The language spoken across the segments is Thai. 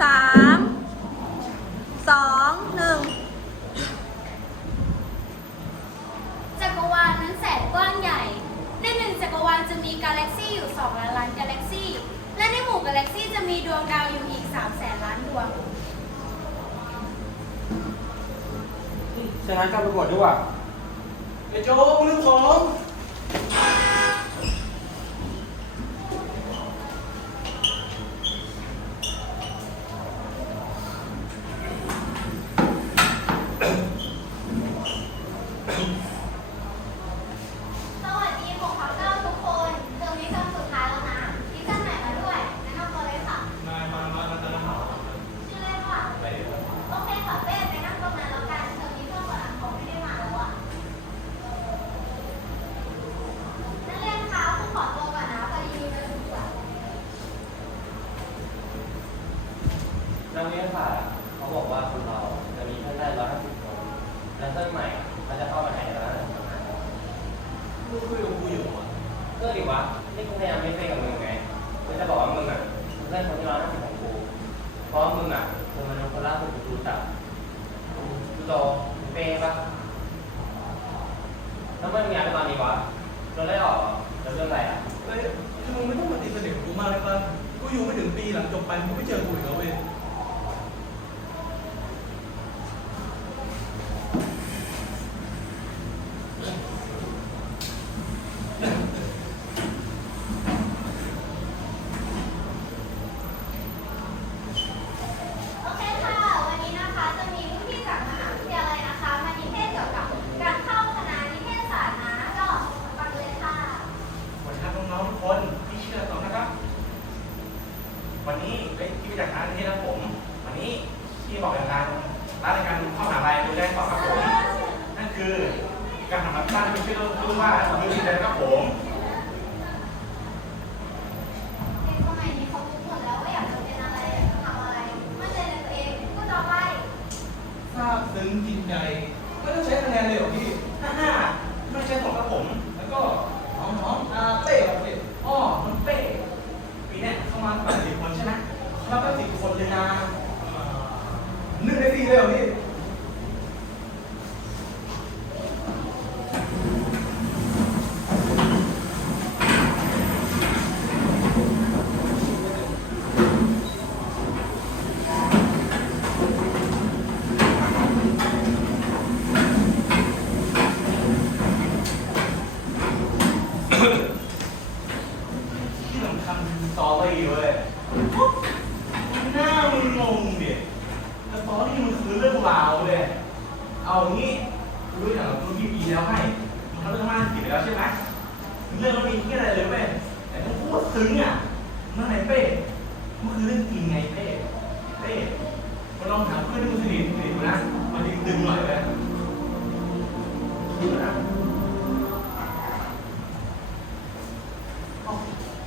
สามสองหนึ่งจักรวาลนั้นแสนกว้างใหญ่ ในหนึ่งจักรวาลจะมีกาแล็กซี่อยู่สองล้านล้านกาแล็กซี่ และในหมู่กาแล็กซี่จะมีดวงดาวอยู่อีกสามแสนล้านดวงฉะนั้นการประกวดด้วยว่ะไอโจ๊กลืมของ 이래요. 예.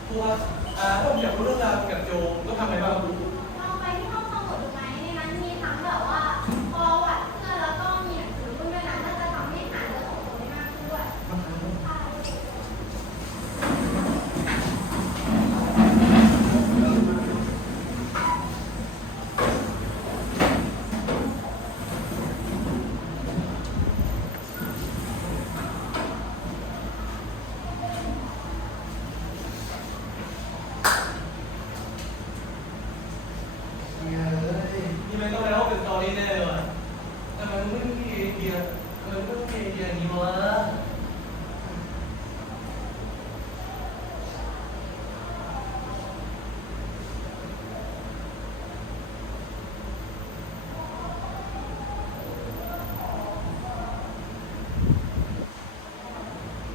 ตัวอ่าต้อยากรู้เรื่องราวเกี่ยวกับโยมก็ทำอะไรบ้างครับ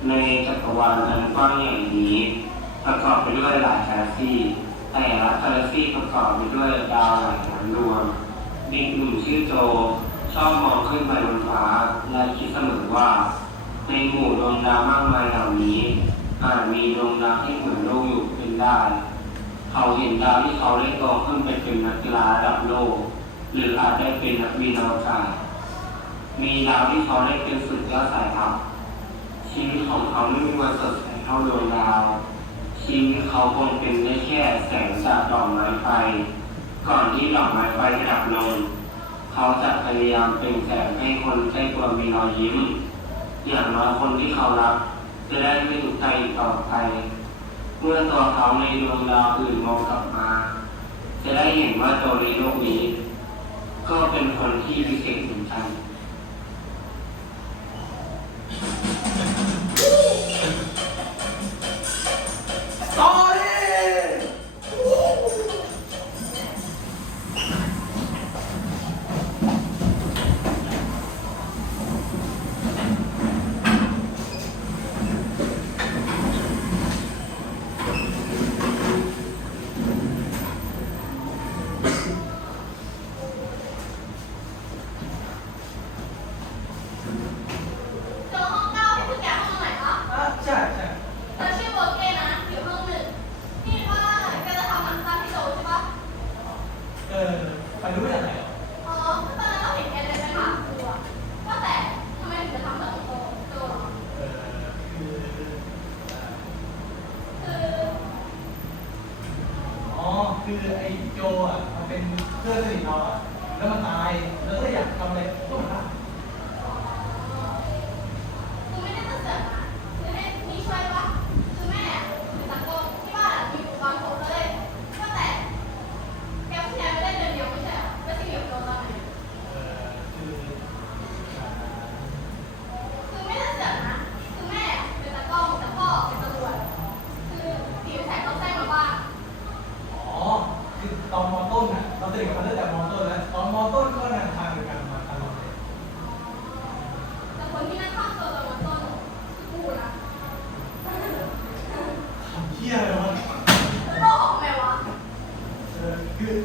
ในจักรวาลอันกว้างใหญ่นี้ประกอบไปด้วยหลายกาแล็กซี่แต่ละกาแล็กซี่ประกอบไปด้วยดาวหลายดวนดวงมีกนุ่มชื่อโจชอบมองขึ้นไปบนฟ้าและคิดเสมอว่า ในหมู่ดวงดาวมากมายเหล่านี้อาจมีดวงดาวที่เหมือนโลกอยู่เป็นได้เขาเห็นดาวที่เขาได้กองขึ้นไปเป็นนักกีฬาระดับโลก หรืออาจได้เป็นนักบินอวกาศมีดาวที่เขาได้เป็นสุดยอดสายทัพ ชีวิตของเขาไม่มีวันสดใสเท่าดวงดาว ชีวิตเขาคงเป็นได้แค่แสงจากดอกไม้ไฟ ก่อนที่ดอกไม้ไฟจะดับลง เขาจะพยายามเป็นแสงให้คนใกล้ตัวมีรอยยิ้ม อย่างน้อยคนที่เขารัก จะได้ไม่ถูกใจต่อไป เมื่อตัวเขาในดวงดาวอื่นมองกลับมา จะได้เห็นว่าตัวในโลกนี้ ก็เป็นคนที่วิเศษเหมือนกั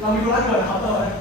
Kami 个好刀嘞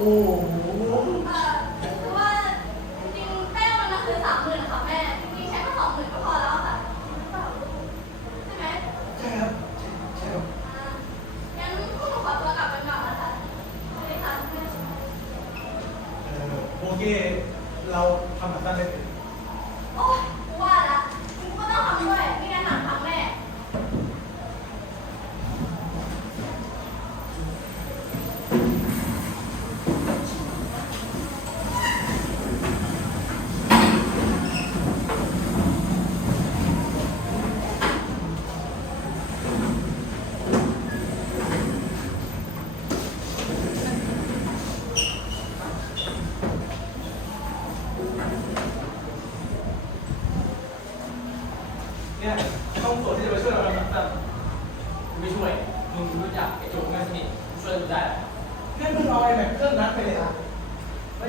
o นี้ต้องส่วนที่จะไปช่วยเราแต่ไม่ช่วยมึงรู้จักไอ้โจงแม่สนิทช่วยกูได้เพื่อนเพื่อนลอยแบบเพื่อนนัดไปเลยอะเฮ้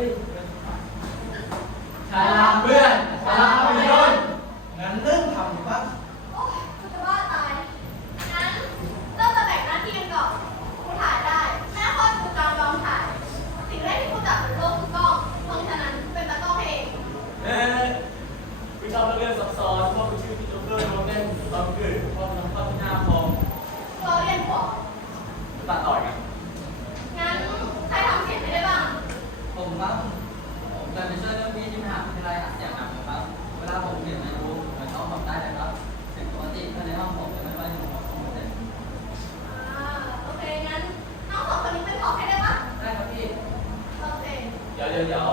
要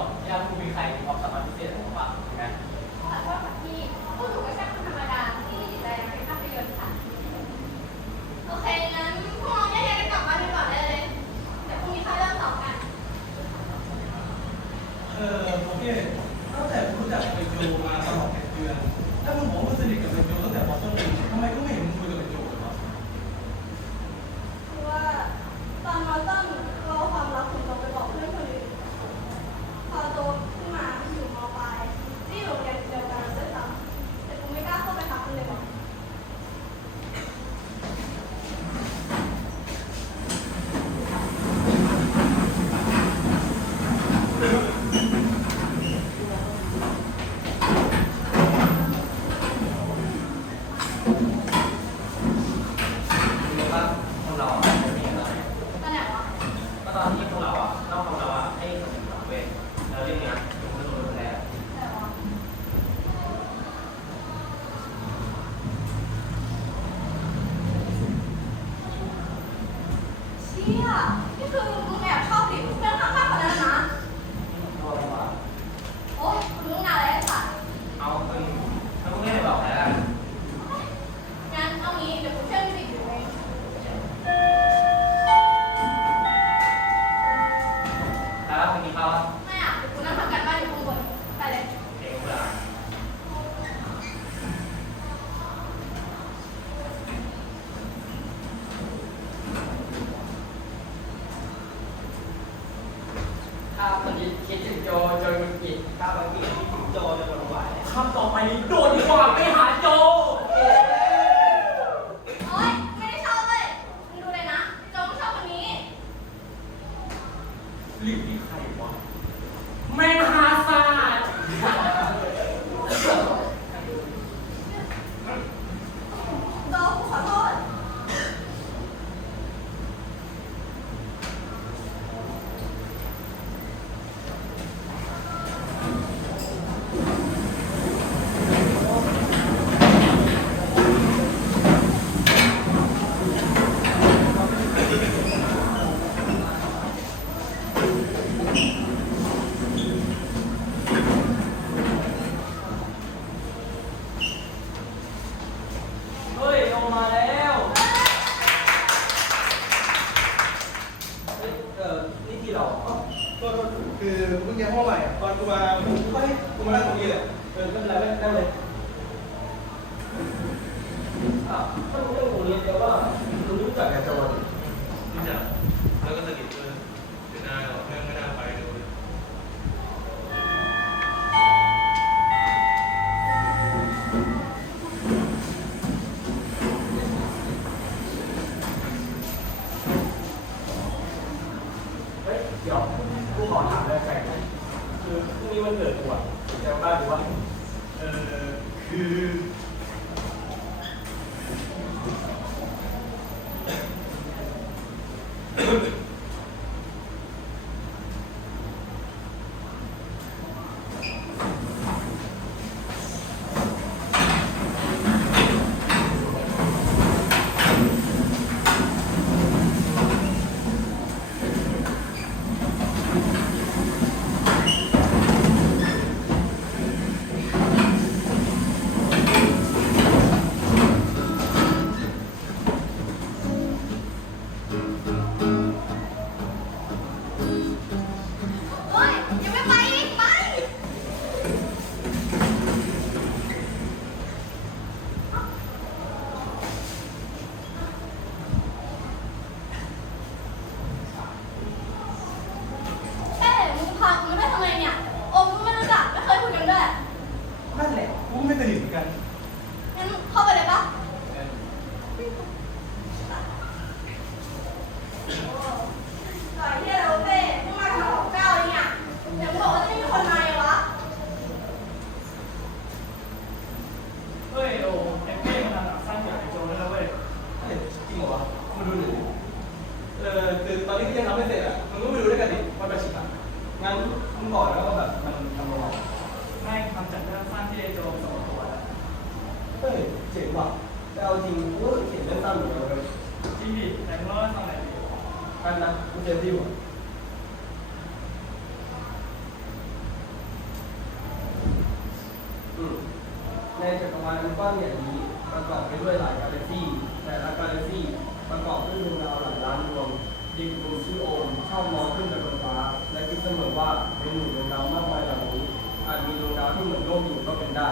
ด็กหนุ่มชื่อโอมชอบมองขึ้นไปบนฟ้า และคิดเสมอว่าในหมู่ดวงดาวมากมายเหล่านี้อาจมีดวงดาวที่เหมือนโลกอยู่ก็เป็นได้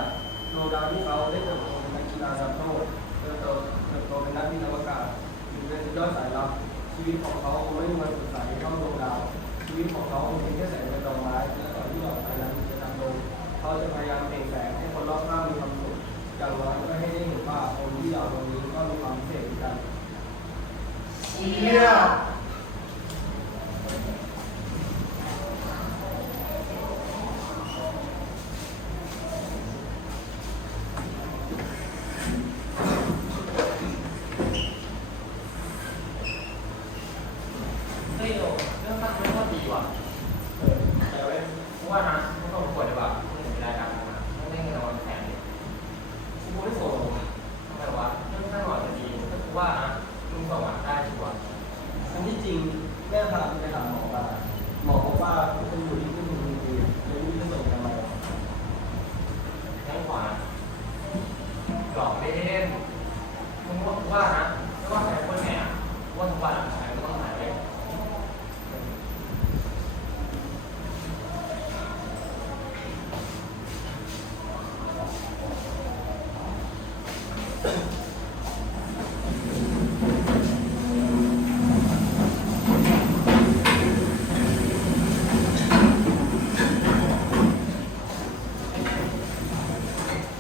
ดวงดาวที่เขาได้เติบโตเป็นนักกีฬาระดับโลกเติบโตเติบโตเป็นนักบินอวกาศหรือเป็นยอดสายลับชีวิตของเขาคงไม่มีวันสดใสเท่าดวงดาว ชีวิตของเขาคงเป็นแค่แสงในดอกไม้และก่อนที่ดอกไม้นั้นจะดำลงเขาจะพยายามเปล่งแสงให้คนรอบข้างมีความสุขอย่างน้อยก็ให้ได้เห็นว่าคนที่ดาวดวงนี้ก็มีความพิเศษเหมือนกันเชี่ยเฮ้ยโอ้เรื่องสั้นเรื่องว่าดีว่ะ เออแต่เว้ย กูว่านะไม่ต้องกดดีก ว่ามึงเห็นเวลาการทำงานต้องเร่งให้นอนแทนดิ กูไม่ส่งหรอกว่ะ ทำไมวะเรื่องสั้นหน่อยจะดีแต่กูว่านะมึงส่งอะได้ชัวร์ อันที่จริงแม่พาไปหาหมอมาหมอบอกว่าคุณอยู่ที่คุณจริงๆเลยไม่รู้จะส่งทำไมหรอก แข้งขวาหลอกเล่นมึงว่ากูว่านะไม่ว่าใครคนไหนอะกูว่าทุกวันอะใครก็ต้องหายไป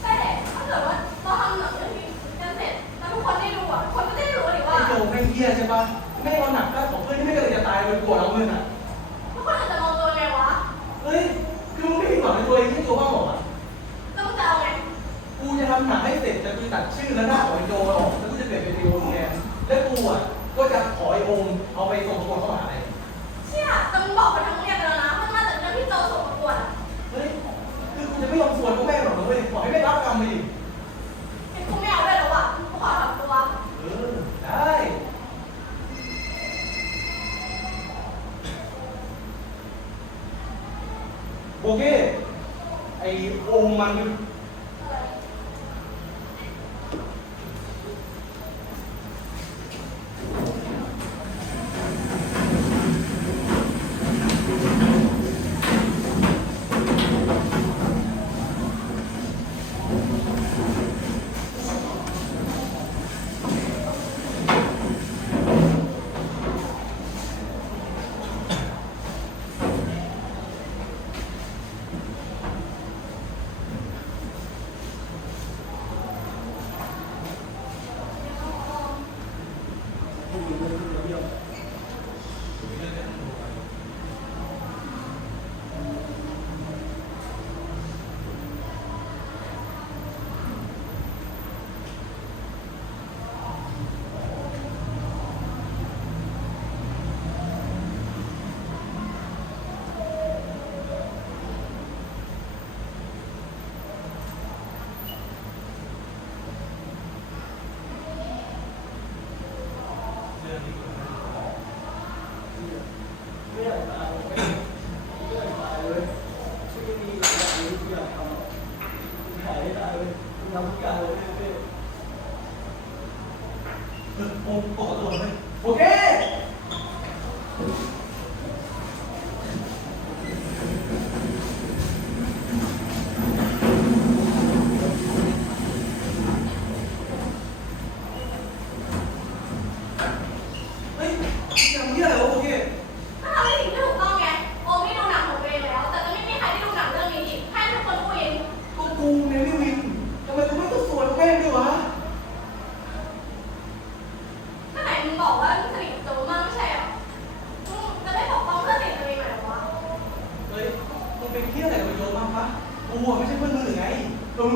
เป้ถ้าเกิดว่าเราทำหนังเรื่องนี้กันเสร็จแล้วทุกคนได้ดูอะ คนก็จะได้รู้ดิว่า ไอ้โจไม่งเหี้ ยใช่ปะไม่งเอาหนักได้ของเพื่อนที่ไม่เคยจะตายเลยกลัวเราเงินอะทุกคนอาจจะมองตัวไงวะ เฮ้ย คือมึงไม่ผิดหวังในตัวเองที่โจบ้างหรอกอะแล้วมึงจะเอาไงกูจะทำหนังให้เสร็จแต่กูตัดชื่อและหน้าของไอ้โจออกแล้วกูจะเปลี่ยนเป็นไอโอมแทนและกูอะก็จะขอไอโอมเอาไปส่งประกวดเข้ามหาลัยเชี่ยแต่มึงบอกไปทั้งโรงเรียนกันแล้วนะมันมาจากเรื่องที่โจส่งประกวดอะเฮ้ย คือกูจะไม่ยอมส่วนพวกแม่งหรอกนะเว้ยขอให้แม่งรับกรรมไปดิ เป็นกูไม่เอาด้วยแล้วอะกูขอถอนตัว เออ ได้ โอเคไอองมัน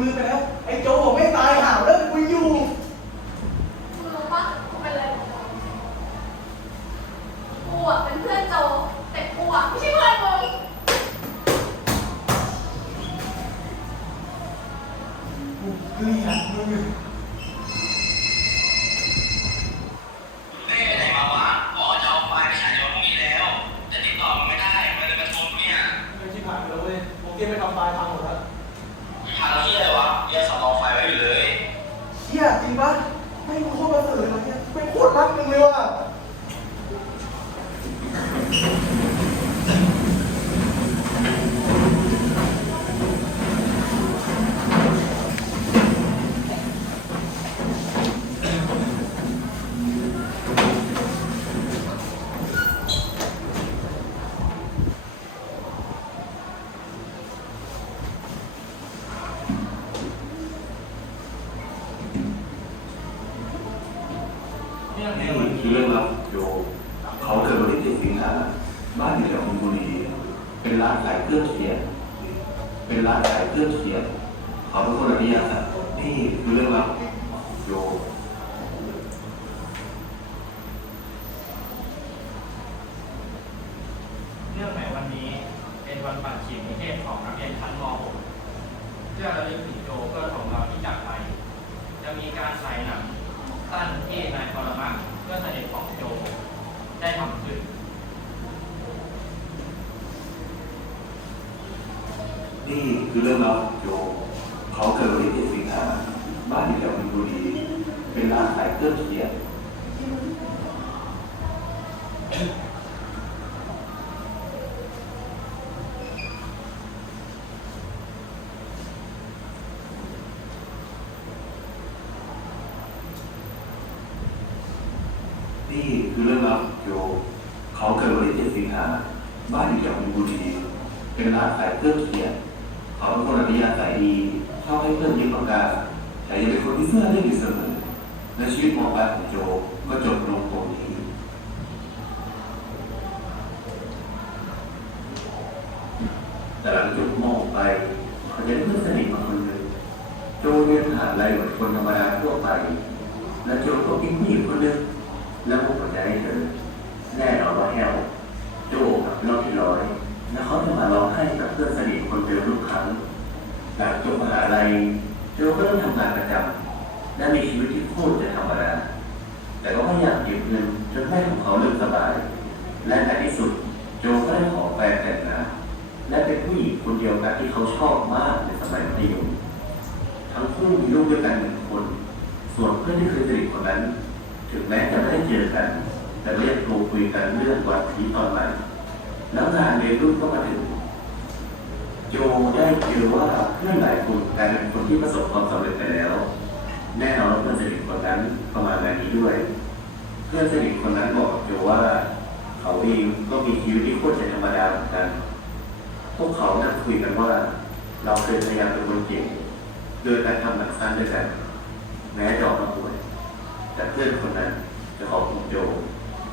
ลืมไปแล้วไอ้โจบอกไม่ตายห่าเลิกคุยอยู่ มึงรู้ปะกูเป็นอะไรของโจกูอะเป็นเพื่อนโจ แต่กูอะไม่ใช่เพื่อนมึง กูเกลียดมึง เล่ไหนมาวะอ๋อจะเอาไฟล์ไปฉายในวันพรุ่งนี้แล้ว แต่ติดต่อมันไม่ได้ มันเลยมาชนเนี่ย ไม่ชิบหายไปแล้วเว้ยโอเคไม่ทำไฟล์พังหมดแล้ว ทางที่อะไรวะยังสำรองไฟล์ไว้อยู่เลย เชี่ยจริงปะไม่งโคตรมาเสเลยนะเนี่ยไม่งโคตรรักมึงเลยว่ะ เรื่อง นี่ ในวัน คือ นี้ เรื่องราวของโยเขาเกิดวันที่7สิงหาบ้านอยู่แถวมินบุรี เป็นร้านขายเครื่องเขียน เป็นร้านขายเครื่องเขียน เขาเป็นคนอนุญาตสัตว์นี่คือเรื่องราวของโย เรื่องในวันนี้เป็นวันปัดฉีดนิเทศของนักเรียนชั้นม .6 เพื่อระลึกถึงโจเพื่อนของเราที่จากไป จะมีการฉายหนังสั้นที่นายปรมัตถ์เพื่อนสนิทของโจ ได้ทำขึ้น นี่คือเรื่องราวโยเขาเกิดวันที่7สิงหาบ้านอยู่แถวมินบุรีเป็นร้านขายเครื่องเขียนคือเรื่องราวของโยเขาเกิดวันที่7สิงหาบ้านอยู่แถวมินบุรี เป็นร้านขายเครื่องเขียน เขาเป็นคนอัธยาศัยดี ชอบให้เพื่อนยืมปากกา แต่ยังเป็นคนที่เสื้อเล่นอยู่เสมอ และชีวิตมปลายของโจก็จบลงตรงนี้ แต่หลังจบมองไปเขาจะได้เพื่อนสนิทมาคนหนึ่ง หาลัยเหมือนคนธรรมดาทั่วไป และโจก็มีผู้หญิงคนหนึ่งแล้วผมก็จะให้เธอแน่นอนว่าแฮวโจกับรอบที่ร้อยแล้วเขาจะมาร้องไห้กับเพื่อนสนิทคนเดิมทุกครั้งหลังจบมหาลัยโจก็เริ่มทำงานประจำและมีชีวิตที่โคตรจะธรรมดาแต่ก็พยายามเก็บเงินจนแม่ของเขาเริ่มสบาย และในที่สุดโจก็ได้ขอแฟนแต่งงานและเป็นผู้หญิงคนเดียวกันที่เขาชอบมากในสมัยมัธยม ทั้งคู่มีลูกด้วยกันหนึ่งคน ส่วนเพื่อนที่เคยสนิทคนนั้น ถึงแม้จะไม่ได้เจอกัน แต่เรียกโทรคุยกันเรื่องวันที่ตอนนั้นแล้วงานเรียนรุ่นก็มาถึงโยได้เจอว่าเพื่อนหลายคนกลายเป็นคนที่ประสบความสำเร็จไปแล้ว แน่นอนว่าเพื่อนสนิทคนนั้นก็มางานนี้ด้วย เพื่อนสนิทคนนั้นบอกโยว่าเขาเองก็มีชีวิตที่โคตรจะธรรมดาเหมือนกัน พวกเขานั่งคุยกันว่า เราเคยพยายามเป็นคนเก่ง โดยการทำหนักสั้นด้วยกัน แม้จะออกมาป่วยแต่เพื่อนคนนั้นจะขอบคุณโจ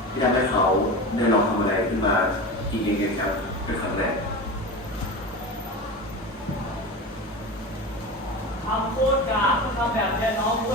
ที่ทำให้เขาได้ลองทำอะไรขึ้นมาจริงๆจังๆเป็นครั้งแรกทำพูดกาทำแบบเนี้ยน้องกูด